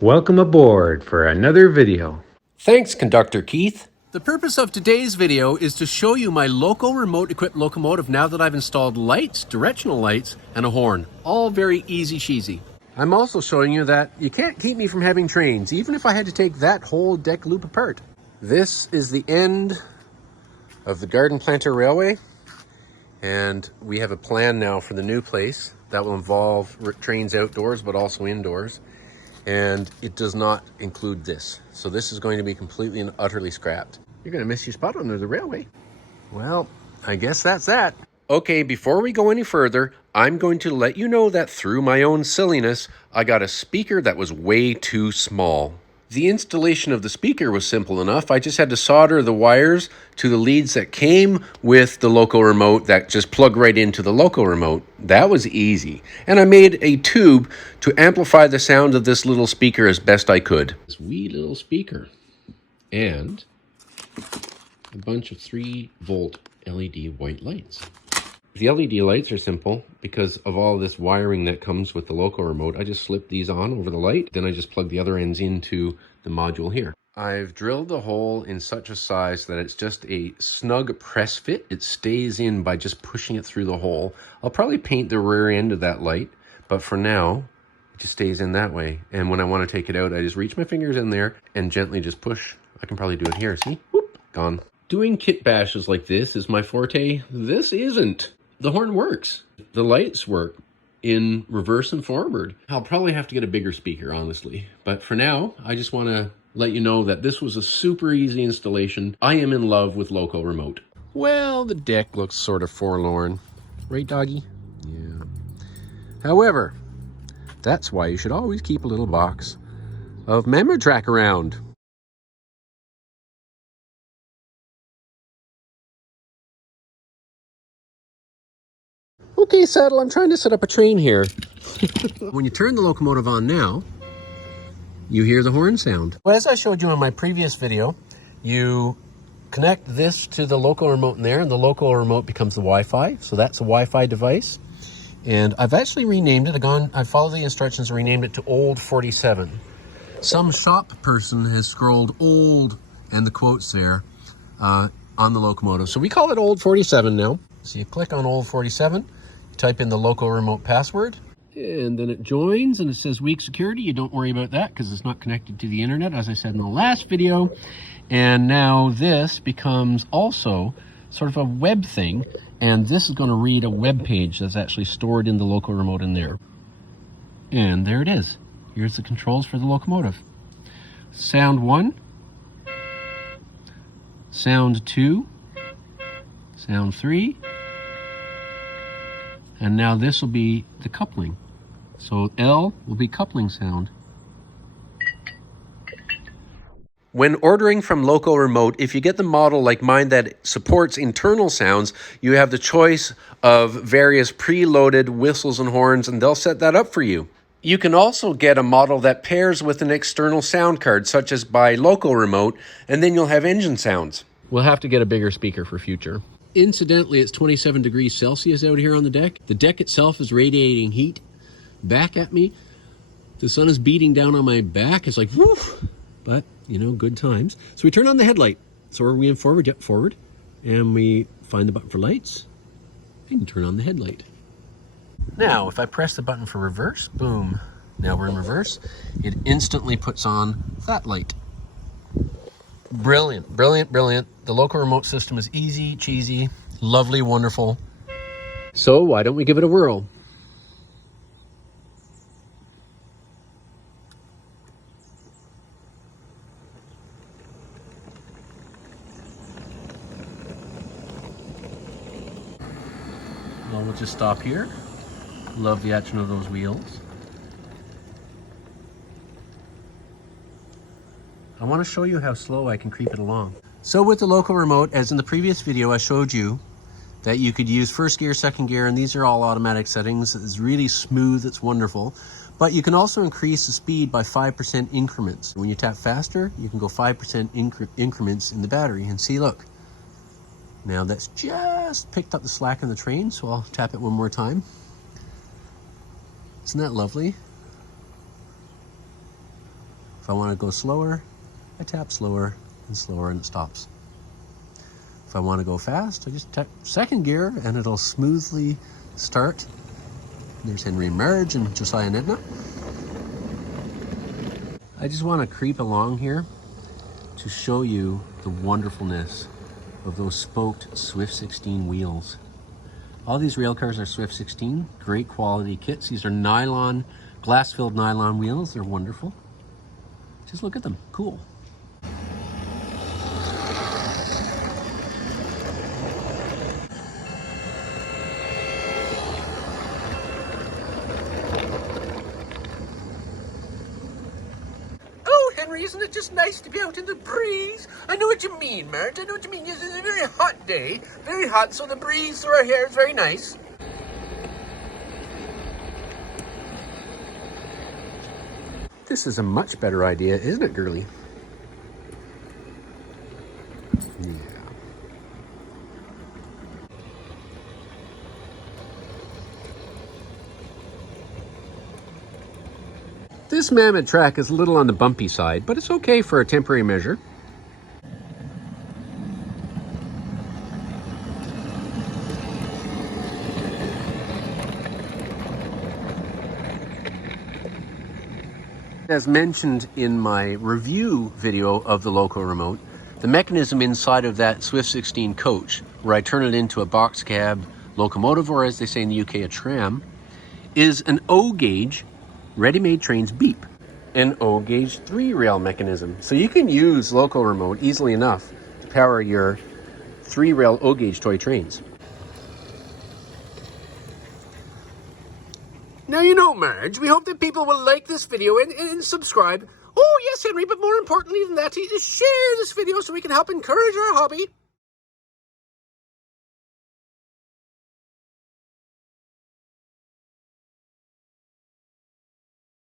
Welcome aboard for another video. Thanks, Conductor Keith. The purpose of today's video is to show you my Loco remote-equipped locomotive now that I've installed lights, directional lights, and a horn. All very easy cheesy. I'm also showing you that you can't keep me from having trains, even if I had to take that whole deck loop apart. This is the end of the Garden Planter Railway, and we have a plan now for the new place that will involve trains outdoors but also indoors. And it does not include this. So this is going to be completely and utterly scrapped. You're going to miss your spot under the railway. Well, I guess that's that. Okay, before we go any further, I'm going to let you know that through my own silliness, I got a speaker that was way too small. The installation of the speaker was simple enough. I just had to solder the wires to the leads that came with the Loco remote that just plug right into the Loco remote. That was easy. And I made a tube to amplify the sound of this little speaker as best I could. This wee little speaker. And a bunch of 3-volt LED white lights. The LED lights are simple because of all this wiring that comes with the Loco remote. I just slip these on over the light, then I just plug the other ends into the module here. I've drilled the hole in such a size that it's just a snug press fit. It stays in by just pushing it through the hole. I'll probably paint the rear end of that light, but for now, it just stays in that way. And when I want to take it out, I just reach my fingers in there and gently just push. I can probably do it here, see? Whoop, gone. Doing kit bashes like this is my forte. This isn't. The horn works. The lights work in reverse and forward. I'll probably have to get a bigger speaker, honestly. But for now, I just want to let you know that this was a super easy installation. I am in love with Loco remote. Well, the deck looks sort of forlorn. Right, doggy? Yeah. However, that's why you should always keep a little box of memory track around. Okay, Saddle, I'm trying to set up a train here. When you turn the locomotive on now, you hear the horn sound. Well, as I showed you in my previous video, you connect this to the Loco remote in there, and the Loco remote becomes the Wi-Fi. So that's a Wi-Fi device. And I've actually renamed it. I followed the instructions and renamed it to Old 47. Some shop person has scrolled old and the quotes there on the locomotive. So we call it Old 47 now. So you click on Old 47. Type in the Loco remote password, and then it joins, and it says weak security. You don't worry about that because it's not connected to the internet, as I said in the last video. And now this becomes also sort of a web thing, and this is going to read a web page that's actually stored in the Loco remote in there. And there it is. Here's the controls for the locomotive. Sound 1, sound 2, sound 3, and now this will be the coupling. So L will be coupling sound. When ordering from Loco Remote, if you get the model like mine that supports internal sounds, you have the choice of various preloaded whistles and horns, and they'll set that up for you. You can also get a model that pairs with an external sound card, such as by Loco Remote, and then you'll have engine sounds. We'll have to get a bigger speaker for future. Incidentally, it's 27 degrees Celsius out here on the deck. The deck itself is radiating heat back at me. The sun is beating down on my back. It's like, woof. But, you know, good times. So we turn on the headlight. So are we in forward? Yep, forward. And we find the button for lights and turn on the headlight. Now, if I press the button for reverse, boom. Now we're in reverse. It instantly puts on that light. Brilliant, brilliant, brilliant. The Loco remote system is easy, cheesy, lovely, wonderful. So why don't we give it a whirl? Well, we'll just stop here. Love the action of those wheels. I want to show you how slow I can creep it along. So with the Loco remote, as in the previous video, I showed you that you could use first gear, second gear, and these are all automatic settings. It's really smooth, it's wonderful. But you can also increase the speed by 5% increments. When you tap faster, you can go 5% increments in the battery. And see, look. Now that's just picked up the slack in the train, so I'll tap it one more time. Isn't that lovely? If I want to go slower, I tap slower and slower and it stops. If I want to go fast, I just tap second gear and it'll smoothly start. There's Henry Marge and Josiah and Edna. I just want to creep along here to show you the wonderfulness of those spoked Swift 16 wheels. All these rail cars are Swift 16, great quality kits. These are nylon, glass-filled nylon wheels. They're wonderful. Just look at them, cool. Henry, isn't it just nice to be out in the breeze? I know what you mean, Marge. I know what you mean. Yes, it's a very hot day. Very hot, so the breeze through our hair is very nice. This is a much better idea, isn't it, girly? Yeah. This mammoth track is a little on the bumpy side, but it's okay for a temporary measure. As mentioned in my review video of the Loco remote, the mechanism inside of that Swift 16 coach, where I turn it into a box cab locomotive, or as they say in the UK, a tram, is an O-gauge ready-made trains beep, an O-gauge 3-rail mechanism. So you can use Loco remote easily enough to power your 3-rail O-gauge toy trains. Now you know, Marge, we hope that people will like this video and subscribe. Oh yes, Henry, but more importantly than that, is share this video so we can help encourage our hobby.